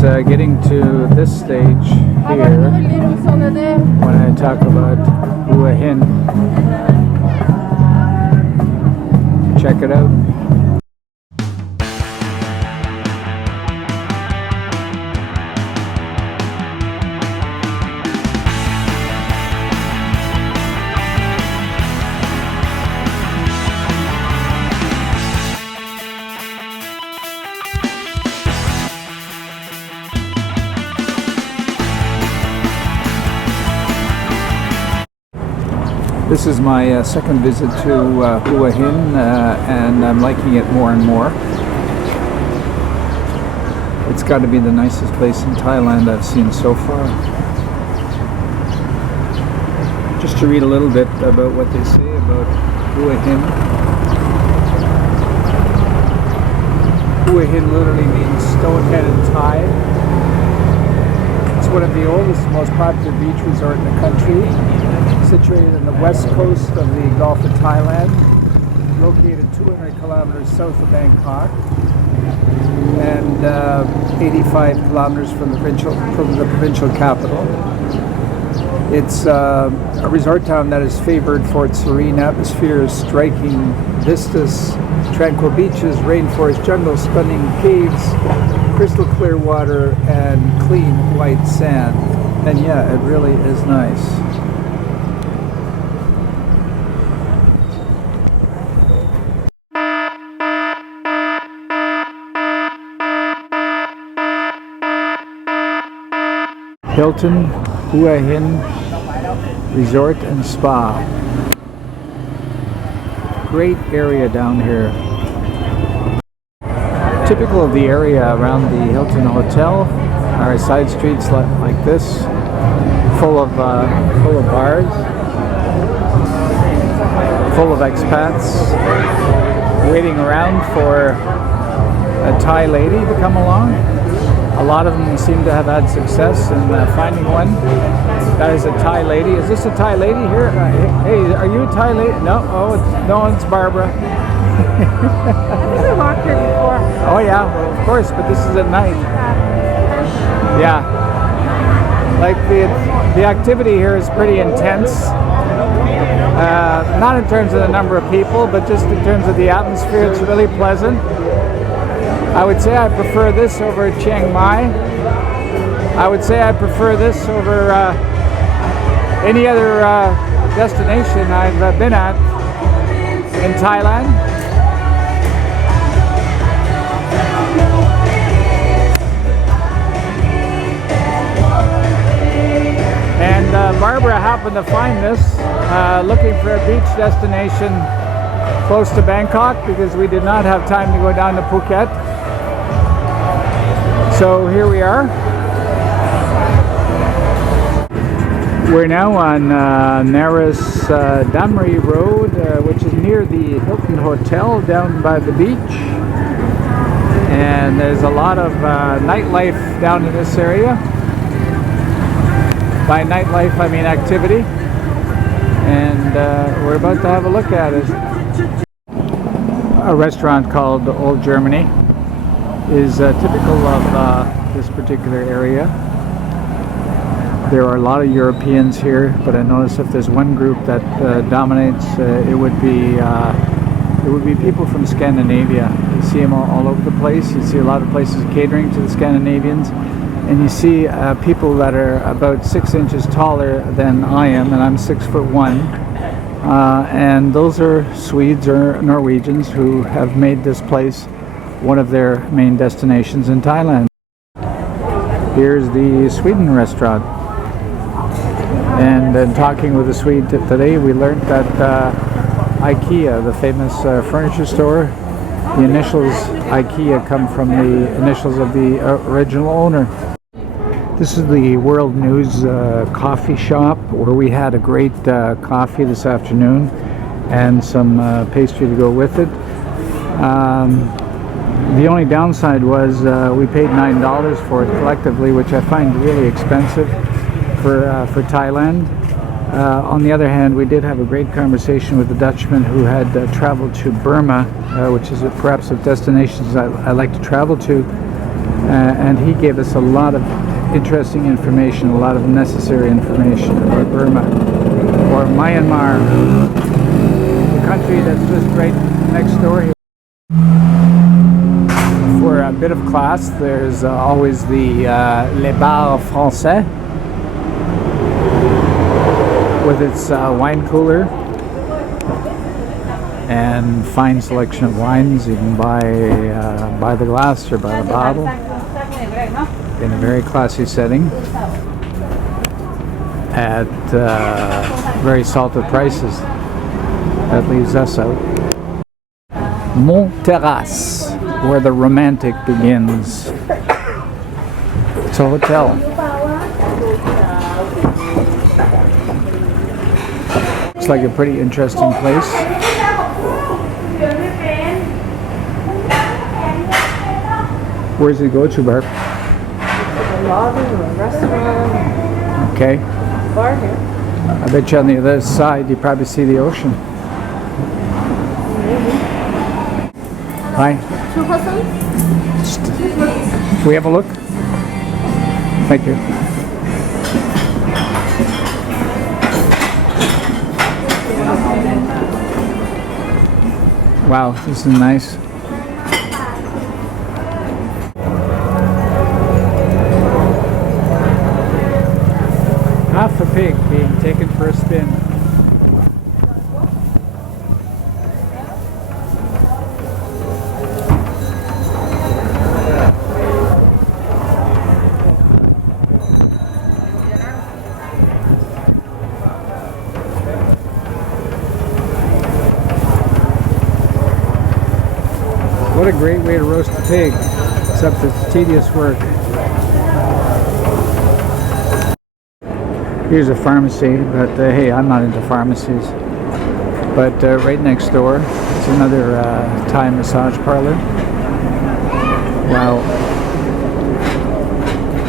It's getting to this stage here when I talk about Hua Hin. Check it out. This is my second visit to Hua Hin, and I'm liking it more and more. It's got to be the nicest place in Thailand I've seen so far. Just to read a little bit about what they say about Hua Hin. Hua Hin literally means stone-headed Thai. It's one of the oldest and most popular beach resorts in the country. Situated on the west coast of the Gulf of Thailand, located 200 kilometers south of Bangkok and 85 kilometers from the provincial capital. It's a resort town that is favored for its serene atmosphere, striking vistas, tranquil beaches, rainforest jungles, stunning caves, crystal clear water, and clean white sand. And yeah, it really is nice. Hilton Hua Hin Resort and Spa. Great area down here. Typical of the area around the Hilton Hotel are side streets like this, full of bars, full of expats waiting around for a Thai lady to come along. A lot of them seem to have had success in finding one that is a Thai lady. Is this a Thai lady here? Hey, are you a Thai lady? No, it's Barbara. I've never walked here before. Oh yeah, well of course, but this is at night. Yeah. Like the activity here is pretty intense. Not in terms of the number of people, but just in terms of the atmosphere. It's really pleasant. I would say I prefer this over Chiang Mai. I would say I prefer this over any other destination I've been at in Thailand. And Barbara happened to find this looking for a beach destination close to Bangkok because we did not have time to go down to Phuket. So here we are. We're now on Naras Damri Road, which is near the Hilton Hotel down by the beach. And there's a lot of nightlife down in this area. By nightlife, I mean activity. And we're about to have a look at it. A restaurant called Old Germany is typical of this particular area. There are a lot of Europeans here, but I notice if there's one group that dominates, it would be people from Scandinavia. You see them all over the place. You see a lot of places catering to the Scandinavians, and you see people that are about 6 inches taller than I am, and I'm 6'1". And those are Swedes or Norwegians who have made this place one of their main destinations in Thailand. Here's the Sweden restaurant. And in talking with a Swede today, we learned that IKEA, the famous furniture store, the initials IKEA come from the initials of the original owner. This is the World News coffee shop where we had a great coffee this afternoon and some pastry to go with it. The only downside was we paid $9 for it collectively, which I find really expensive for Thailand. On the other hand, we did have a great conversation with the Dutchman who had traveled to Burma, which is perhaps of destinations I like to travel to. and he gave us a lot of interesting information, a lot of necessary information about Burma or Myanmar, the country that's just right next door here. For a bit of class, there's always the Les Bars Français with its wine cooler and fine selection of wines. You can buy by the glass or by the bottle in a very classy setting at very salted prices. That leaves us out. Montterrasse, where the romantic begins. It's a hotel. Looks like a pretty interesting place. Where does it go to, Barb? Lobby or a restaurant. Okay. Bar here. I bet you on the other side you probably see the ocean. Hi. 2 persons? Can we have a look? Thank you. Wow, this is nice. Half a pig being taken for a spin. What a great way to roast a pig, except it's tedious work. Here's a pharmacy, but hey, I'm not into pharmacies. But right next door is another Thai massage parlor. Wow.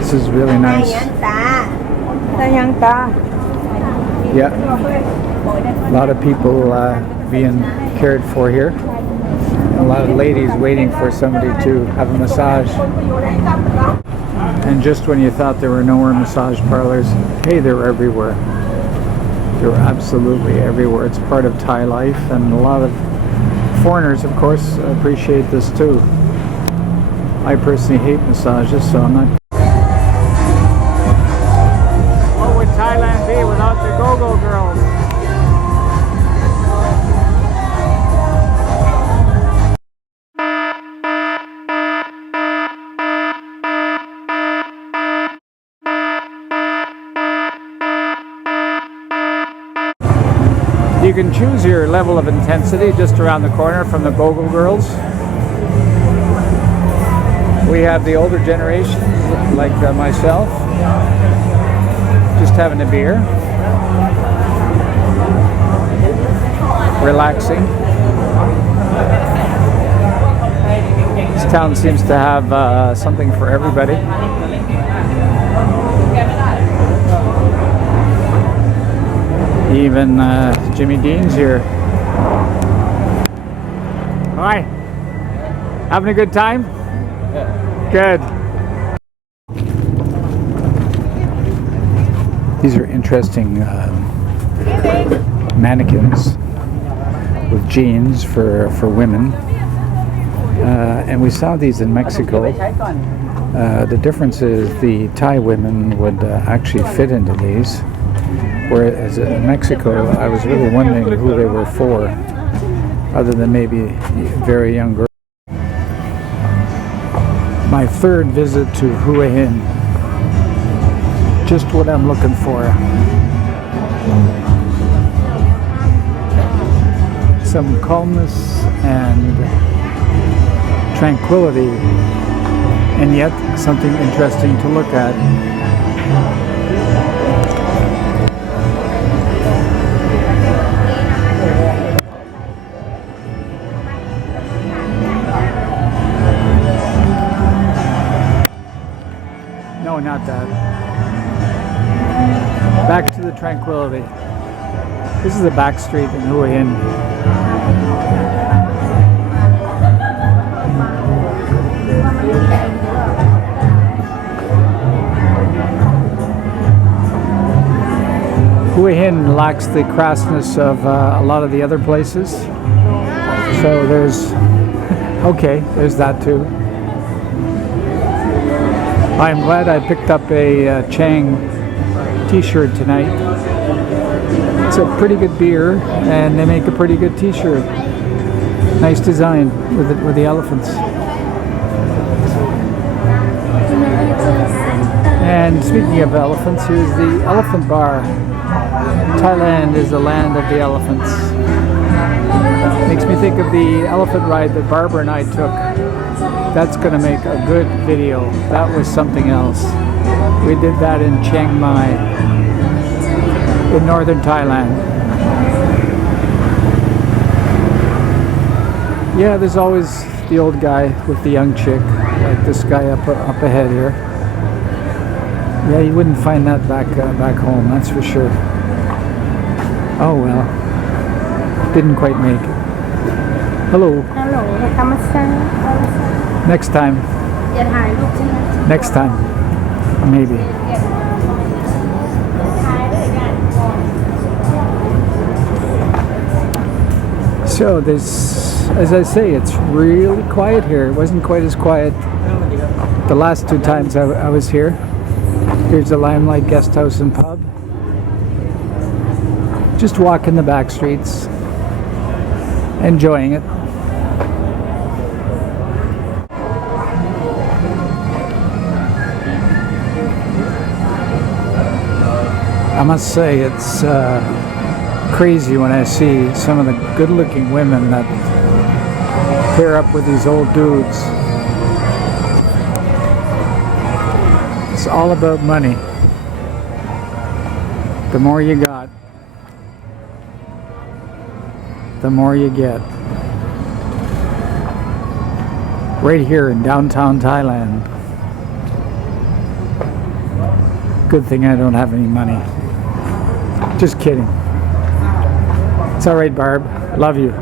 This is really nice. Yeah. A lot of people being cared for here. A lot of ladies waiting for somebody to have a massage. And just when you thought there were no more massage parlors, hey, they're everywhere. They're absolutely everywhere. It's part of Thai life, and a lot of foreigners, of course, appreciate this too. I personally hate massages, so I'm not. What would Thailand be without the go-go girls? You can choose your level of intensity just around the corner from the go-go girls. We have the older generation, like myself, just having a beer, relaxing. This town seems to have something for everybody. Even Jimmy Dean's here. Hi. Having a good time? Yeah. Good. These are interesting mannequins with jeans for women. And we saw these in Mexico. The difference is the Thai women would actually fit into these. Whereas in Mexico, I was really wondering who they were for, other than maybe very young girls. My third visit to Hua Hin. Just what I'm looking for. Some calmness and tranquility, and yet something interesting to look at. No, not that. Back to the tranquility. This is a back street in Hua Hin. and lacks the crassness of a lot of the other places. So there's, okay, there's that too. I'm glad I picked up a Chang t-shirt tonight. It's a pretty good beer and they make a pretty good t-shirt. Nice design with the elephants. And speaking of elephants, here's the elephant bar. Thailand is the land of the elephants. Makes me think of the elephant ride that Barbara and I took. That's going to make a good video. That was something else. We did that in Chiang Mai, in northern Thailand. Yeah, there's always the old guy with the young chick, like this guy up ahead here. Yeah, you wouldn't find that back home, that's for sure. Oh well, didn't quite make it. Hello. Hello, Next time. Next time, maybe. So there's, as I say, it's really quiet here. It wasn't quite as quiet the last two times I was here. Here's the Limelight Guest House and Pub. Just walking the back streets, enjoying it. I must say it's crazy when I see some of the good-looking women that pair up with these old dudes. It's all about money. The more you got, the more you get. Right here in downtown Thailand. Good thing I don't have any money. Just kidding. It's all right, Barb. I love you.